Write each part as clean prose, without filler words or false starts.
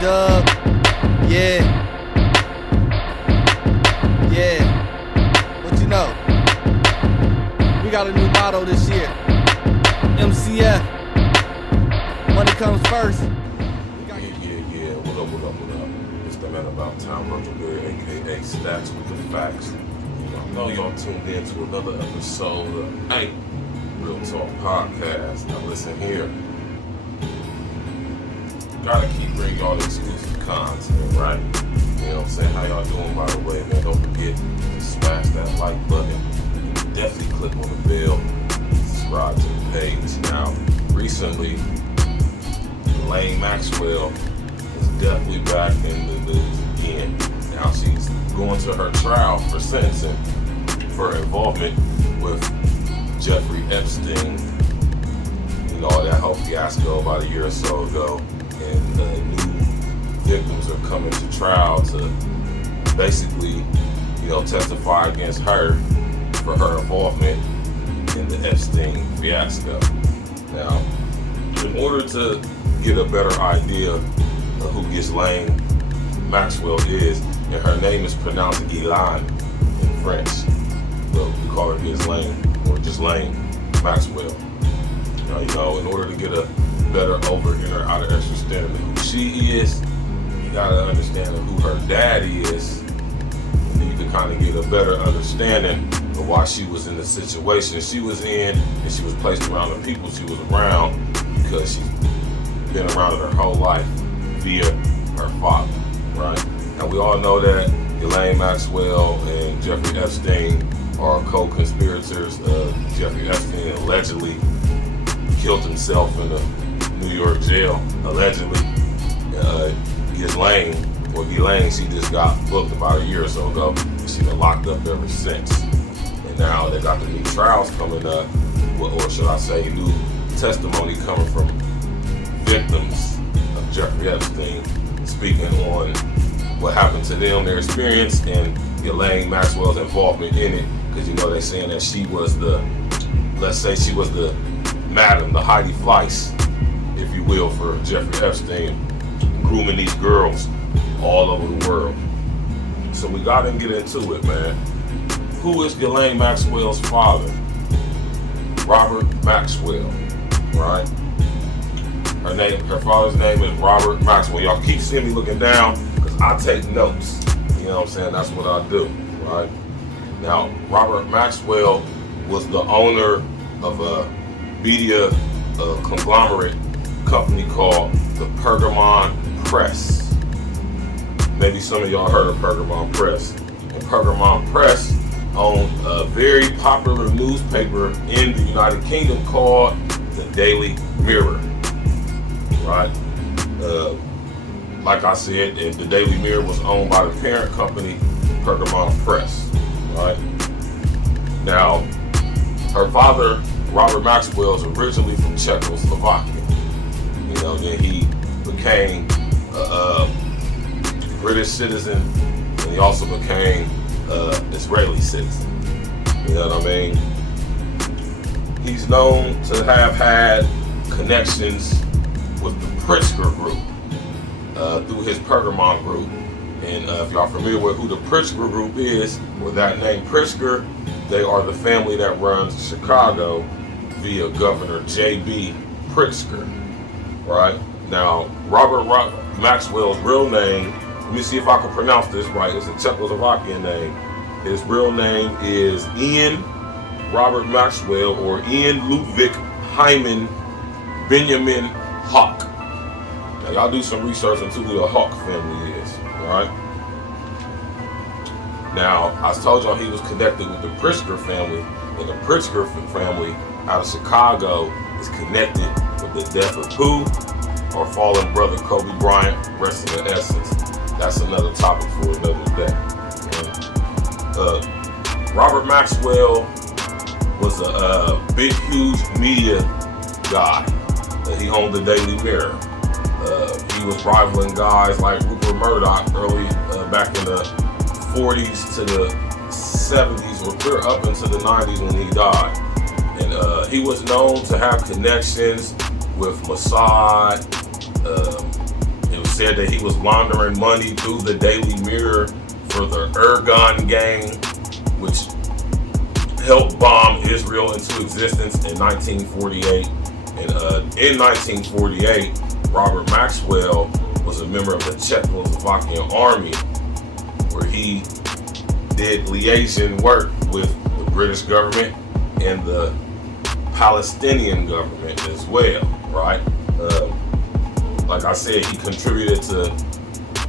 Dub. Yeah. What you know? We got a new motto this year. MCF. Money comes first. Yeah. What up? It's the man about town, Virgil Beard, aka Stats with the Facts. I know y'all tuned in to another episode of Ain't Real Talk Podcast. Now listen here. Gotta keep bringing y'all the exclusive content, right? You know what I'm saying? How y'all doing, by the way, man? Don't forget to smash that like button. Definitely click on the bell. Subscribe to the page. Now, recently, Ghislaine Maxwel is definitely back in the news again. Now she's going to her trial for sentencing for involvement with Jeffrey Epstein. You know, that whole fiasco about a year or so ago. And new victims are coming to trial to basically, testify against her for her involvement in the Epstein fiasco. Now, in order to get a better idea of who Ghislaine Maxwel is, and her name is pronounced Ghislaine in French, but we call her Ghislaine or Ghislaine Maxwel. Now, in order to get a better outer understanding of who she is, you gotta understand who her daddy is, and you can kind of get a better understanding of why she was in the situation she was in, and she was placed around the people she was around because she's been around it her whole life via her father, right? Now we all know that Ghislaine Maxwel and Jeffrey Epstein are co-conspirators. Jeffrey Epstein allegedly killed himself in the New York jail, allegedly. Ghislaine, she just got booked about a year or so ago. She's been locked up ever since. And now they got the new trials coming up, or should I say, new testimony coming from victims of Jeffrey Epstein, speaking on what happened to them, their experience, and Ghislaine Maxwell's involvement in it. Because they're saying that she was the madam, the Heidi Fleiss, if you will, for Jeffrey Epstein, grooming these girls all over the world. So we gotta get into it, man. Who is Ghislaine Maxwell's father? Robert Maxwel, right? Her father's name is Robert Maxwel. Y'all keep seeing me looking down because I take notes. You know what I'm saying? That's what I do, right? Now, Robert Maxwel was the owner of a media conglomerate company called the Pergamon Press. Maybe some of y'all heard of Pergamon Press. And Pergamon Press owned a very popular newspaper in the United Kingdom called the Daily Mirror, right? Like I said, the Daily Mirror was owned by the parent company, Pergamon Press, right? Now, her father, Robert Maxwel, is originally from Czechoslovakia. Then he became a British citizen, and he also became Israeli citizen. You know what I mean? He's known to have had connections with the Pritzker group through his Pergamon group. And if y'all familiar with who the Pritzker group is, or that name Pritzker, they are the family that runs Chicago via Governor J.B. Pritzker, right? Now, Robert Maxwell's real name, let me see if I can pronounce this right, it's a Czechoslovakian name. His real name is Ian Robert Maxwel, or Ian Ludwig Hyman Benjamin Hawk. Now, y'all do some research into who the Hawk family is, right? Now, I told y'all he was connected with the Pritzker family, and the Pritzker family out of Chicago is connected with the death of who? Our fallen brother Kobe Bryant, rest in the essence. That's another topic for another day. Robert Maxwel was a big, huge media guy. He owned the Daily Mirror. He was rivaling guys like Rupert Murdoch early back in the 40s to the 70s, or clear up into the 90s when he died. And he was known to have connections with Mossad. It was said that he was laundering money through the Daily Mirror for the Ergon gang, which helped bomb Israel into existence in 1948. And in 1948, Robert Maxwell was a member of the Czechoslovakian army, where he did liaison work with the British government and the Palestinian government as well, right? Like I said, he contributed to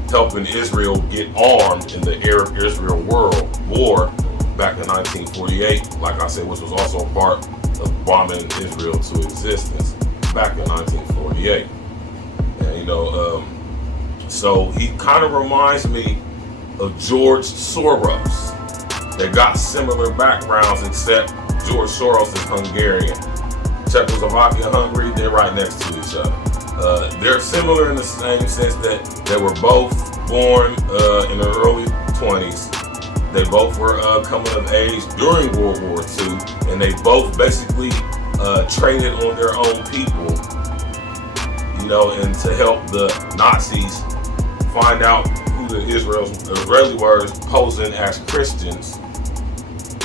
helping Israel get armed in the Arab-Israel war back in 1948, like I said, which was also part of bombing Israel to existence back in 1948. And so he kind of reminds me of George Soros. They got similar backgrounds, except George Soros is Hungarian. Czechoslovakia, Hungary, they're right next to each other. They're similar in the same sense that they were both born in the early 20s. They both were coming of age during World War II, and they both basically traded on their own people, and to help the Nazis find out who the Israeli were posing as Christians.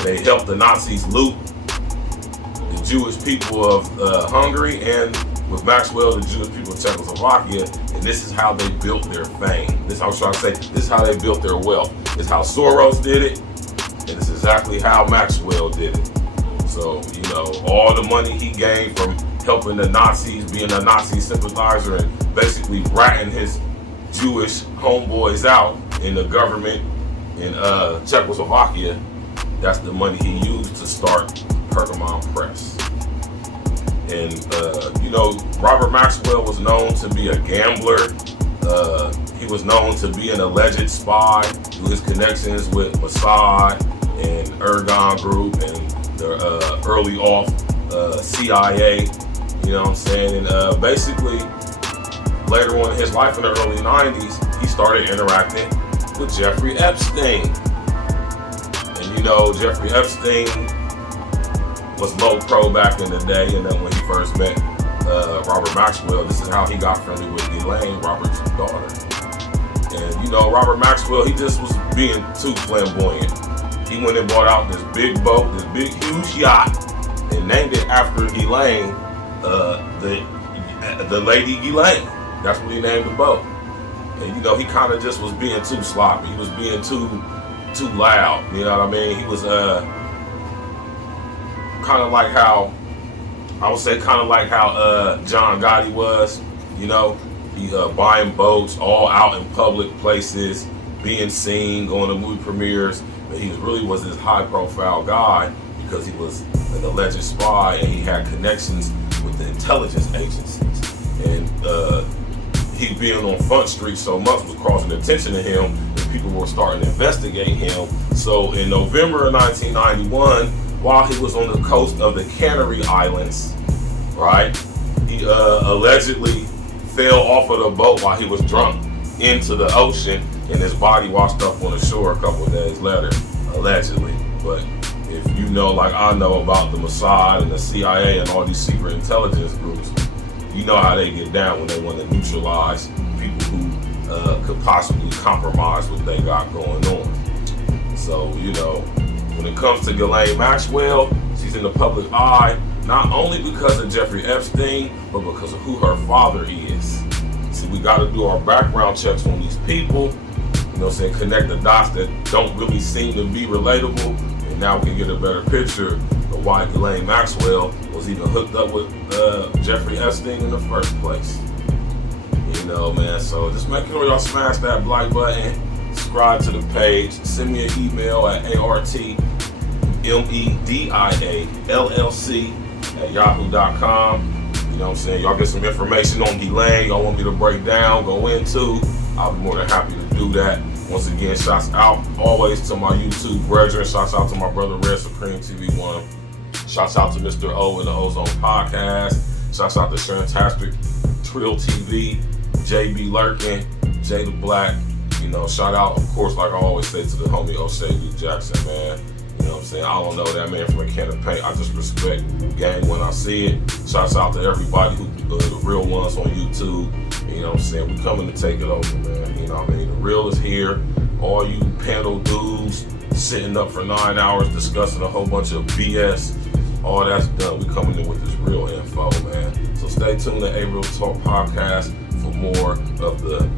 They helped the Nazis loot the Jewish people of Hungary, and with Maxwell, the Jewish people of Czechoslovakia, and this is how they built their fame. This is how I was trying to say, this is how they built their wealth. This is how Soros did it, and it's exactly how Maxwell did it. So, all the money he gained from helping the Nazis, being a Nazi sympathizer, and basically ratting his Jewish homeboys out in the government in Czechoslovakia, that's the money he used to start Pergamon Press. And, Robert Maxwell was known to be a gambler. He was known to be an alleged spy through his connections with Mossad and Ergon Group and the early off CIA, And basically, later on in his life in the early 90s, he started interacting with Jeffrey Epstein. And, Jeffrey Epstein was low pro back in the day, and then when he first met Robert Maxwell, this is how he got friendly with Ghislaine, Robert's daughter. And Robert Maxwell, he just was being too flamboyant. He went and bought out this big boat, this big huge yacht, and named it after Ghislaine, the lady Ghislaine. That's what he named the boat. And he kind of just was being too sloppy. He was being too loud. You know what I mean? He was kind of like how John Gotti was, he buying boats all out in public places, being seen, going to movie premieres. But he really was this high profile guy because he was an alleged spy and he had connections with the intelligence agencies. And he being on Front Street so much was causing attention to him, and people were starting to investigate him. So in November of 1991, while he was on the coast of the Canary Islands, right, he allegedly fell off of the boat while he was drunk into the ocean, and his body washed up on the shore a couple of days later, allegedly. But if you know, like I know about the Mossad and the CIA and all these secret intelligence groups, you know how they get down when they want to neutralize people who could possibly compromise what they got going on. So, when it comes to Ghislaine Maxwell, she's in the public eye, not only because of Jeffrey Epstein, but because of who her father is. See, we got to do our background checks on these people, connect the dots that don't really seem to be relatable, and now we can get a better picture of why Ghislaine Maxwell was even hooked up with Jeffrey Epstein in the first place. Man, so just make sure y'all smash that like button, subscribe to the page, send me an email at artmediallc@yahoo.com. Y'all get some information on Ghislaine y'all want me to break down, go into. I'll be more than happy to do that. Once again, shouts out always to my YouTube brethren. Shouts out to my brother Red Supreme TV1. Shouts out to Mr. O and the Ozone Podcast. Shouts out to Sharontastic Trill TV, JB Lurkin, Jada Black. Shout out, of course, like I always say, to the homie O'Shea Jackson, man. know what I'm saying? I don't know that man from a can of paint. I just respect game when I see it. Shouts out to everybody who, the real ones on YouTube. You know what I'm saying? We coming to take it over, man. You know what I mean? The real is here. All you panel dudes sitting up for 9 hours discussing a whole bunch of BS. All that's done. We coming in with this real info, man. So stay tuned to A Real Talk Podcast for more of the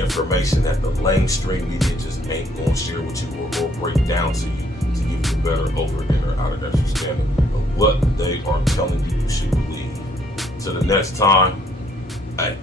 information that the mainstream media just ain't gonna share with you or break down to you to give you a better over in or out of that understanding of what they are telling you you should believe. Till the next time, hey.